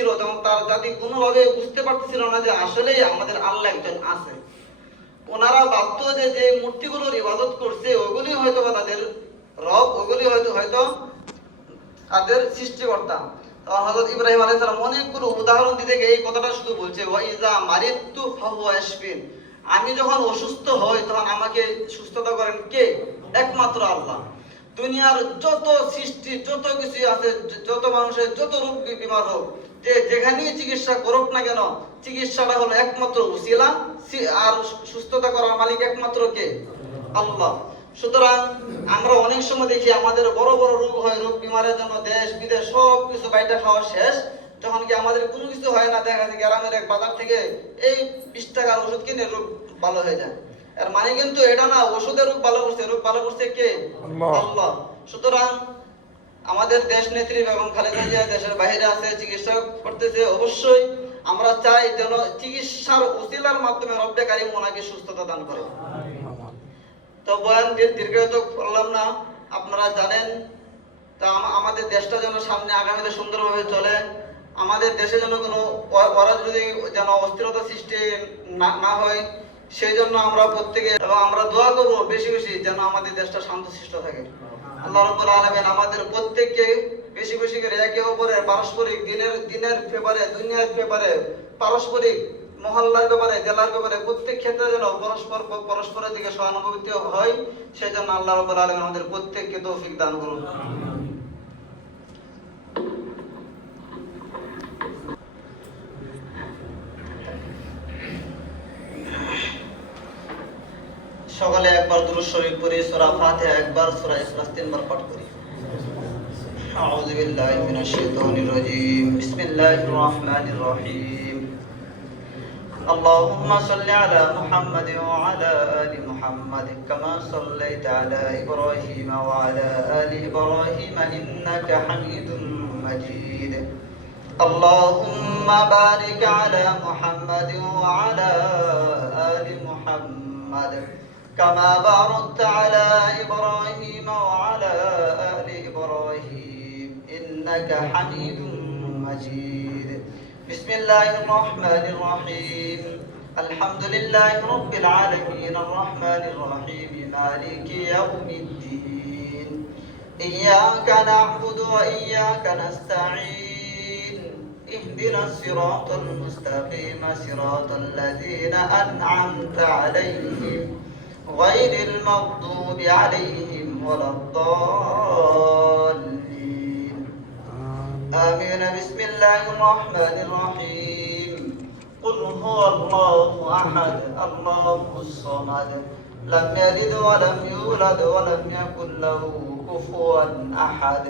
ছিল, তখন তার জাতি কোনোভাবে বুঝতে পারতেছিল না যে আসলেই আমাদের আল্লাহ একজন আছে। ওনারা ভাবতো যে যে মূর্তিগুলোর ইবাদত করছে ওগুলি হয়তো বা তাদের রব, ওগুলি হয়তো তাদের সৃষ্টিকর্তা। হযরত ইব্রাহিম আলাইহিস সালাম অনেকগুলো উদাহরণ দিতে গিয়ে এই কথাটা শুধু বলছে, ওয়া ইযা মারিতু ফাহুয়া ইয়াশফিন, আমি যখন অসুস্থ হই তখন আমাকে সুস্থতা করেন কে? একমাত্র আল্লাহ। দুনিয়ার যত সৃষ্টি, যত কিছু আছে, যত মানুষের যত রোগ বিমার হোক, যে যেখানেই চিকিৎসা করুক না কেন, চিকিৎসাটা হলো একমাত্র উসিলা, আর সুস্থতা করার মালিক একমাত্র কে? আল্লাহ। সুতরাং আমরা অনেক সময় দেখি আমাদের বড় বড় রোগ হয়, রোগ বিমারের জন্য দেশ বিদেশ সব কিছু বাইটা খাওয়া শেষ, যখন কি আমাদের কোনো কিছু হয় না, দেখা যায় গ্রামের এক বাজার থেকে এই 20 টাকার ওষুধ কিনে রোগ ভালো হয়ে যায়। এর মানে কিন্তু এটা না ওষুধের রোগ ভালো করছে, রোগ ভালো করছে কে? আল্লাহ। সুতরাং আমাদের দেশ নেত্রী বেগম খালেদা জিয়া দেশের বাইরে আছে, চিকিৎসা করতেছে, অবশ্যই আমরা চাই যেন চিকিৎসার উসিলার মাধ্যমে রব্বে কারিম ওনাকে সুস্থতা দান করে। তো বয়ান দীর্ঘায়িত করলাম না, আপনারা জানেন। তা আমাদের দেশটা যেন সামনে আগামীতে সুন্দরভাবে চলে, আমাদের দেশে যেন কোনো যদি যেন অস্থিরতা সৃষ্টি না হয়, সেই জন্য আমরা প্রত্যেকে এবং আমরা দোয়া করবো বেশি বেশি যেন আমাদের দেশটা শান্তশিষ্ট থাকে। আল্লাহ রাব্বুল আলামিন আমাদের প্রত্যেককে বেশি বেশি করে একে অপরের পারস্পরিক দিনের ব্যাপারে, দুনিয়ার ব্যাপারে, পারস্পরিক মহল্লার ব্যাপারে, জেলার ব্যাপারে প্রত্যেক ক্ষেত্রে যেন পরস্পরের দিকে সহানুভূতি হয়, সেই জন্য আল্লাহ রাব্বুল আলামিন আমাদের প্রত্যেককে তৌফিক দান করুন। সকলে একবার দুরূদ শরীফ পড়ি, সূরা ফাতিহা একবার, সূরা ইখলাস 3 বার পাঠ করি। আউযু বিল্লাহি মিনাশ শাইতানির রাজীম। বিসমিল্লাহির রহমানির রহিম। اللهم صل على محمد وعلى آل محمد كما صليت على إبراهيم وعلى آل إبراهيم إنك حميد مجيد. اللهم بارك على محمد وعلى آل محمد كما باركت على إبراهيم وعلى آل إبراهيم إنك حميد مجيد. بسم الله الرحمن الرحيم. الحمد لله رب العالمين الرحمن الرحيم مالك يوم الدين. إياك نعبد وإياك نستعين. اهدنا الصراط المستقيم صراط الذين أنعمت عليهم غير المغضوب عليهم ولا الضالين. آمين. بسم الله الرحمن الرحيم. قل هو الله أحد الله الصمد لم يلد ولم يولد ولم يكن له كفوا أحد.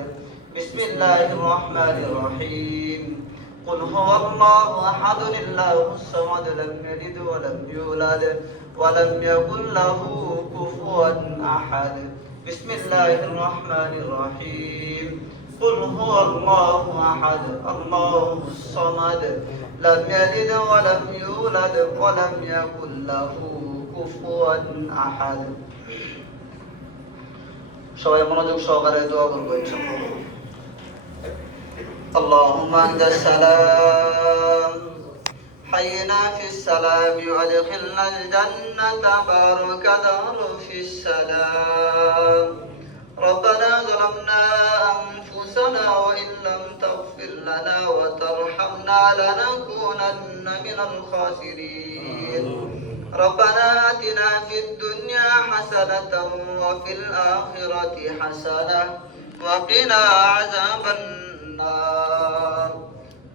بسم الله الرحمن الرحيم. قل هو الله أحد الله الصمد لم يلد ولم يولد ولم يكن له كفوا أحد. بسم الله الرحمن الرحيم. قل هو الله أحد الله الصمد لم يلد ولم يولد ولم يكن له كفوا أحد. সবাই মনোযোগ সহকারে দোয়া করবো ইনশাআল্লাহ। اللهم أنت السلام حينا في السلام وادخلنا الجنة بارك دار في السلام. ربنا ظلمنا أنفسنا وإن لم تغفر لنا وترحمنا لنكونن من الخاسرين. ربنا آتنا في الدنيا حسنة وفي الآخرة حسنة وقنا عذاب النار.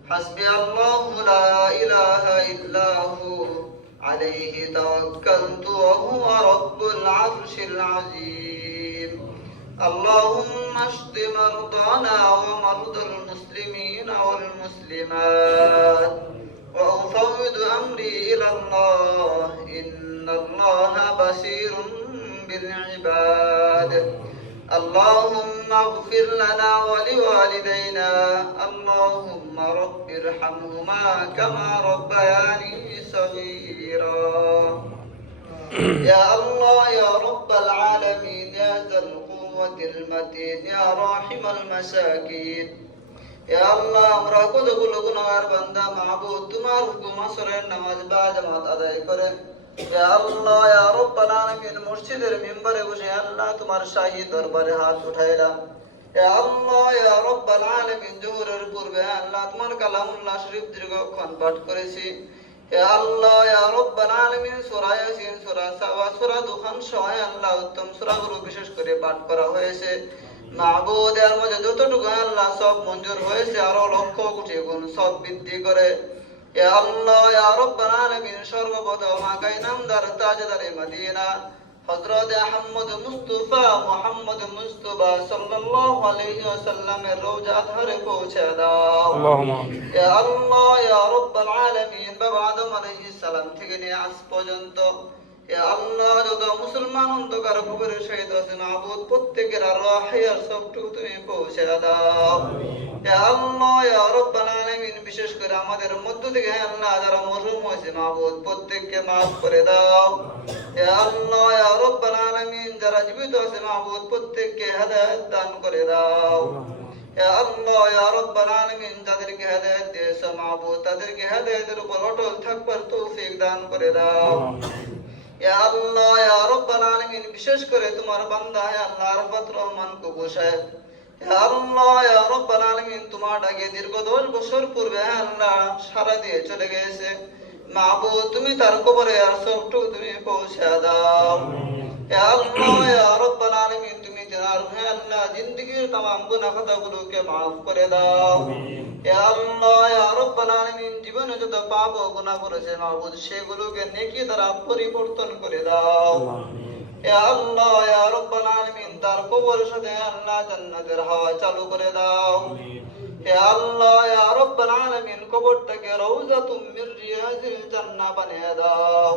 حسبي الله لا إله إلا هو عليه توكلت وهو رب العرش العظيم. اللهم اشف مرضانا ومرضى المسلمين والمسلمات وأفوض أمري إلى الله إن الله بصير بالعباد. اللهم اغفر لنا ولوالدينا. اللهم رب ارحمهما كما ربياني صغيرا. يا الله يا رب العالمين يا ذا القوة المتين يا راحم المساكين ইয়া আল্লাহ আমরা কতগুলো গুনাহগার বান্দা মাহবুব তোমার হুকুম আসরের নামাজ বা জামাত আদায় করে ইয়া আল্লাহ ইয়া রাব্বাল আলামিন মসজিদের মিম্বরে বসে আল্লাহ তোমার শাহী দরবারে হাত উঠাইলাম ইয়া আল্লাহ ইয়া রাব্বাল আলামিন জোহরের পূর্বে আল্লাহ তোমার কালামুল্লাহ শরীফ দীর্ঘক্ষণ পাঠ করেছি ইয়া আল্লাহ ইয়া রাব্বাল আলামিন সূরা ইয়াসিন সূরা সাবা সূরা দুখান সহ আল্লাহ উত্তম সূরাগুলো বিশেষ করে পাঠ করা হয়েছে মাহবুব এর মধ্যে যতটুকু আল্লাহ সব মঞ্জুর হয়েছে আরো লক্ষ কোটি গুণ সব বৃদ্ধি করে ইয়া আল্লাহ ইয়া রাব্বাল আলামিন সর্বপ্রথম আকাই নামদার তাজদারে মদিনা হযরত আহমদ মুস্তাফা মুহাম্মদ মুস্তাফা সাল্লাল্লাহু আলাইহি ওয়াসাল্লামের রওজা ধরে পৌঁছে দাও আল্লাহুম্মা ইয়া আল্লাহ ইয়া রাব্বাল আলামিন বাবা আদম আলাইহিস সালাম থেকে নিয়ে আজ পর্যন্ত ইয়া আল্লাহ যত মুসলমান অন্ধকার কবরের শহীদ আছে মাহবুব প্রত্যেকের আরওয়াহিয়ার সবটুকু তুমি পৌঁছে দাও ইয়া আল্লাহ ইয়া রাব্বাল আলামিন বিশেষ করে আমাদের মধ্য থেকে আল্লাহ যারা মরহুম হয়েছে মাহবুব প্রত্যেককে maaf করে দাও ইয়া আল্লাহ ইয়া রাব্বাল আলামিন যারা জীবিত আছে মাহবুব প্রত্যেককে হেদায়েত দান করে দাও ইয়া আল্লাহ ইয়া রাব্বাল আলামিন যাদেরকে হেদায়েত দিয়েছো মাহবুব তাদেরকে হেদায়েতের উপর অটল থাকবার তৌফিক দান করে দাও ইয়া আল্লাহ ইয়া রাব্বাল আলামিন বিশেষ করে তোমার বান্দা হে আল্লাহ আরফাত রহমান কবুর সাহেব ইয়া আল্লাহ ইয়া রাব্বাল আলামিন তোমার ডাকে দীর্ঘ 10 বছর পূর্বে হে আল্লাহ সারা দিয়ে চলে গেছে মাহবুব তুমি তার কবরে আর সবটুকু তুমি পৌঁছে দাও ইয়া আল্লাহ ইয়া রাব্বাল আলামিন তুমি তার হে আল্লাহ জিন্দেগীর तमाम গুনাহ খাতাগুলোকে maaf করে দাও ইয়া আল্লাহ ইয়া রাব্বাল আলামিন জীবনে যত পাপ ও গুনাহ করেছে মাহবুব সেগুলোকে নেকি দ্বারা পরিবর্তন করে দাও ইয়া আল্লাহ ইয়া রাব্বাল আলামিন তার কবরের সাথে আল্লাহ জান্নাতের হাওয়া চালু করে দাও ইয়া আল্লাহ ইয়া রাব্বাল আলামিন কবরটাকে রওজাতুম মির রিয়াজিল জান্নাহ বানিয়ে দাও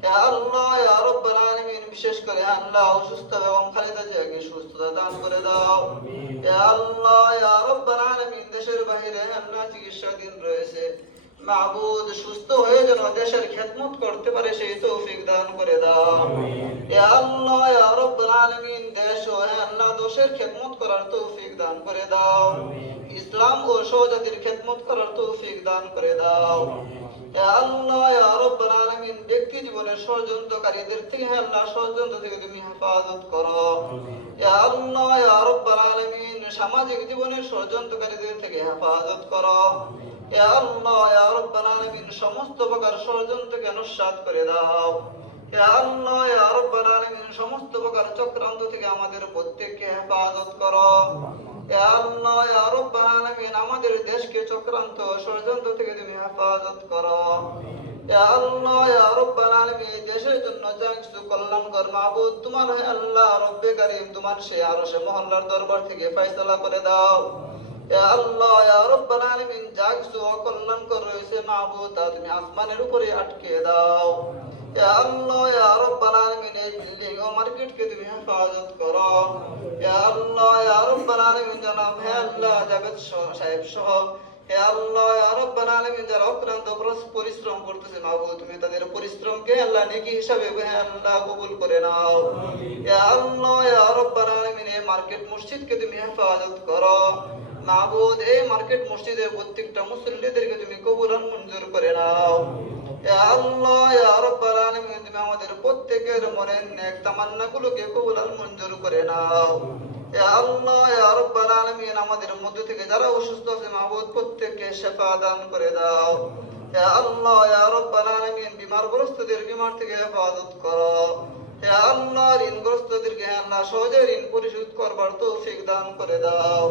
ইয়া আল্লাহ ইয়া রাব্বাল আলামিন বিশেষ করে আল্লাহ অসুস্থ এবং খালেদা জিয়াকে সুস্থতা দান করে দাও ইয়া আল্লাহ ইয়া রাব্বাল আলামিন দেশের বাইরে আল্লাহ চিকিৎসাধীন রয়েছে মাহবুব সুস্থ হয়ে যেন দেশের খেদমত করতে পারে সেই তৌফিক দান করে দাও ইয়া আল্লাহ ইয়া রাব্বাল আলামিন দেশ ও আল্লাহ দেশের খেদমত করার তৌফিক দান করে দাও ইসলাম ও সহজাতির খেদমত করার তৌফিক দান করে দাও ইয়া আল্লাহ ইয়া রাব্বাল আলামিন ব্যক্তি জীবনের ষড়যন্ত্রকারীদের থেকে আল্লাহ ষড়যন্ত্র থেকে তুমি হেফাজত করো ইয়া আল্লাহ ইয়া রাব্বাল আলামিন সামাজিক জীবনের ষড়যন্ত্রকারীদের থেকে হেফাজত করো ইয়া আল্লাহ ইয়া রাব্বাল আলামিন সমস্ত প্রকার ষড়যন্ত্রকে নস্যাৎ করে দাও ইয়া আল্লাহ ইয়া রাব্বাল আলামিন সমস্ত প্রকার চক্রান্ত থেকে আমাদের প্রত্যেককে হেফাজত করো ইয়া আল্লাহ ইয়া রাব্বাল আলামিন আমাদের দেশকে চক্রান্ত ষড়যন্ত্র থেকে তুমি হেফাজত করো ইয়া আল্লাহ ইয়া রাব্বাল আলামিন দেশের জন্য যা কিছু কল্যাণকর মাহবুব তোমার হে আল্লাহ রব্বে কারীম তোমার সেই আরশে মহল্লার দরবার থেকে ফয়সালা করে দাও ইয়া আল্লাহ ইয়া রাব্বাল আলামিন যা কিছু অকল্যাণকর রয়েছে মাহবুব তা তুমি আসমানের উপরে আটকে দাও ইয়া আল্লাহ ইয়া রাব্বাল আলামিন এই বিল্ডিং ও মার্কেটকে তুমি হেফাজত করো ইয়া আল্লাহ ইয়া রাব্বাল আলামিন জনাব হে আল্লাহ জাবেদ সাহেব সহ হে আল্লাহ ইয়া রাব্বাল আলামিন যারা অক্লান্ত পরিশ্রম করতেছে মাহবুব তুমি তাদের পরিশ্রমকে আল্লাহ নেকি হিসাবে হে আল্লাহ কবুল করে নাও ইয়া আল্লাহ ইয়া রাব্বাল আলামিন এই মার্কেট মসজিদকে তুমি হেফাজত করো মাহবুব এই মার্কেট মসজিদের প্রত্যেকটা মুসল্লিদেরকে তুমি কবুল আর মঞ্জুর করে নাও ইয়া আল্লাহ ইয়া রাব্বাল আলামিন তুমি আমাদের প্রত্যেকের মনের নেক তামান্নাগুলোকে কবুল আর মঞ্জুর করে নাও ইয়া আল্লাহ ইয়া রাব্বাল আলামিন আমাদের মধ্য থেকে যারা অসুস্থ আছে মাহবুব প্রত্যেককে শিফা দান করে দাও ইয়া আল্লাহ ইয়া রাব্বাল আলামিন বিমারগ্রস্তদের বিমার থেকে হেফাজত করো ইয়া আল্লাহ ঋণগ্রস্তদেরকে আল্লাহ সহজে ঋণ পরিশোধ করবার তৌফিক দান করে দাও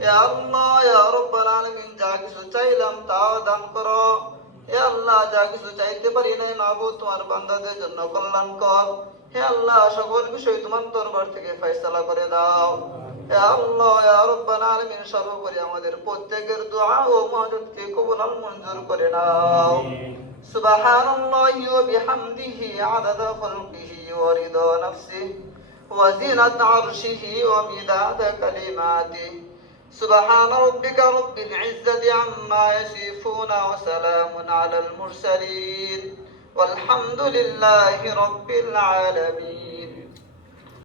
ইয়া আল্লাহ ইয়া রাব্বাল আলামিন যা কিছু চাইলাম তা দান করো ইয়া আল্লাহ যা কিছু চাইতে পারি না মাহবুব তোমার বান্দাদের জন্য কল্যাণকর হে আল্লাহ সকল বিষয় তোমার দরবার থেকে ফয়সালা করে দাও ইয়া আল্লাহ ইয়া রাব্বাল আলামিন সর্বোপরি আমাদের প্রত্যেকের দোয়া ও মানতকে কবুল আর মঞ্জুর করে নাও সুবহানাল্লাহি ওয়া বিহামদিহি আদাদা খালকিহি ওয়া রিদা নাফসিহি ওয়া জিনাতা আরশিহি ওয়া মিদাদা কালিমাতিহি سبحان ربك رب العزة عما يصفون وسلام على المرسلين والحمد لله رب العالمين